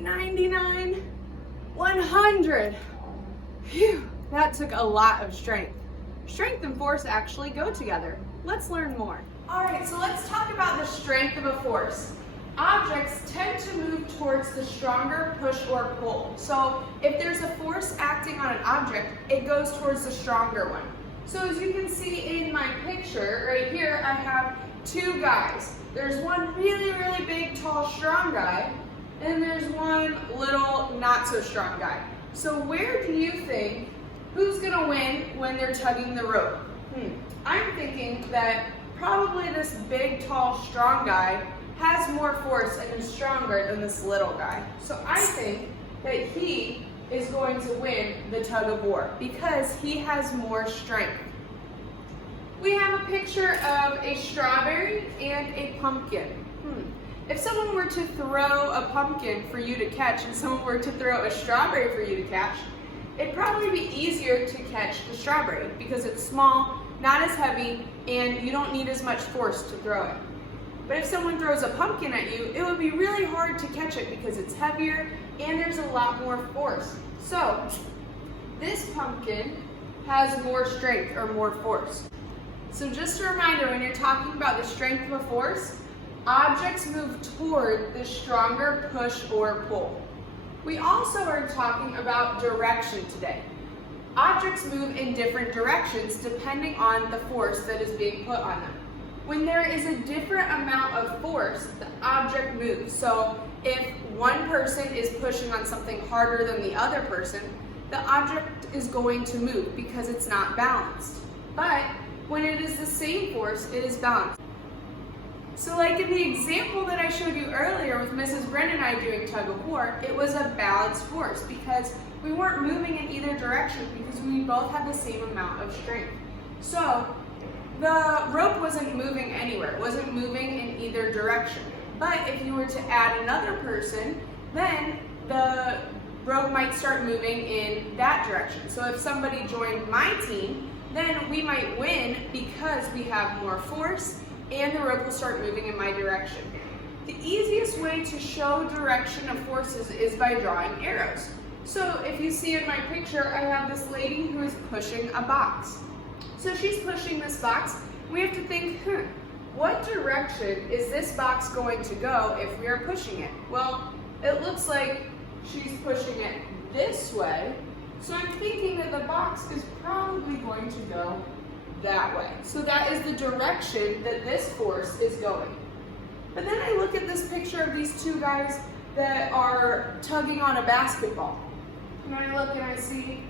99, 100. Phew, that took a lot of strength. Strength and force actually go together. Let's learn more. All right, so let's talk about the strength of a force. Objects tend to move towards the stronger push or pull. So if there's a force acting on an object, it goes towards the stronger one. So as you can see in my picture right here, I have two guys. There's one really, really big, tall, strong guy, and there's one little, not so strong guy. So where do you think, who's gonna win when they're tugging the rope? I'm thinking that probably this big, tall, strong guy has more force and is stronger than this little guy. So I think that he is going to win the tug of war because he has more strength. We have a picture of a strawberry and a pumpkin. If someone were to throw a pumpkin for you to catch and someone were to throw a strawberry for you to catch, it'd probably be easier to catch the strawberry because it's small, not as heavy, and you don't need as much force to throw it. But if someone throws a pumpkin at you, it would be really hard to catch it because it's heavier and there's a lot more force. So this pumpkin has more strength or more force. So just a reminder, when you're talking about the strength of a force, objects move toward the stronger push or pull. We also are talking about direction today. Objects move in different directions depending on the force that is being put on them. When there is a different amount of force, the object moves. So if one person is pushing on something harder than the other person, the object is going to move because it's not balanced. But when it is the same force, it is balanced. So like in the example that I showed you earlier with Mrs. Brennan and I doing tug of war, it was a balanced force because we weren't moving in either direction because we both had the same amount of strength. So the rope wasn't moving anywhere, it wasn't moving in either direction. But if you were to add another person, then the rope might start moving in that direction. So if somebody joined my team, then we might win because we have more force and the rope will start moving in my direction. The easiest way to show direction of forces is by drawing arrows. So if you see in my picture, I have this lady who is pushing a box. So she's pushing this box. We have to think, what direction is this box going to go if we are pushing it? Well, it looks like she's pushing it this way. So I'm thinking that the box is probably going to go that way. So that is the direction that this force is going. But then I look at this picture of these two guys that are tugging on a basketball. And I look and I see,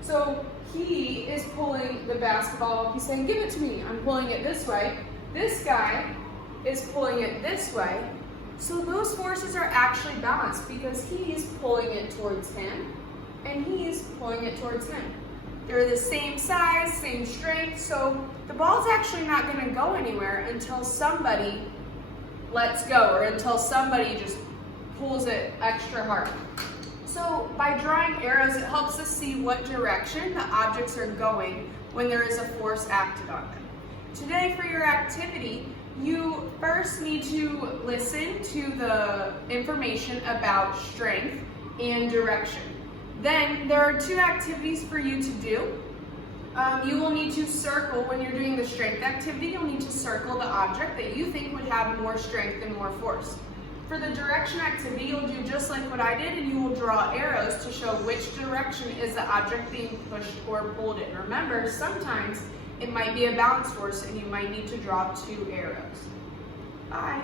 so he is pulling the basketball. He's saying, give it to me. I'm pulling it this way. This guy is pulling it this way. So those forces are actually balanced because he's pulling it towards him and he's pulling it towards him. They're the same size, same strength, so the ball's actually not going to go anywhere until somebody lets go or until somebody just pulls it extra hard. So by drawing arrows, it helps us see what direction the objects are going when there is a force acted on them. Today for your activity, you first need to listen to the information about strength and direction. Then there are two activities for you to do. You will need to circle, when you're doing the strength activity, you'll need to circle the object that you think would have more strength and more force. For the direction activity, you'll do just like what I did and you will draw arrows to show which direction is the object being pushed or pulled in. Remember, sometimes it might be a balance force and you might need to draw two arrows. Bye.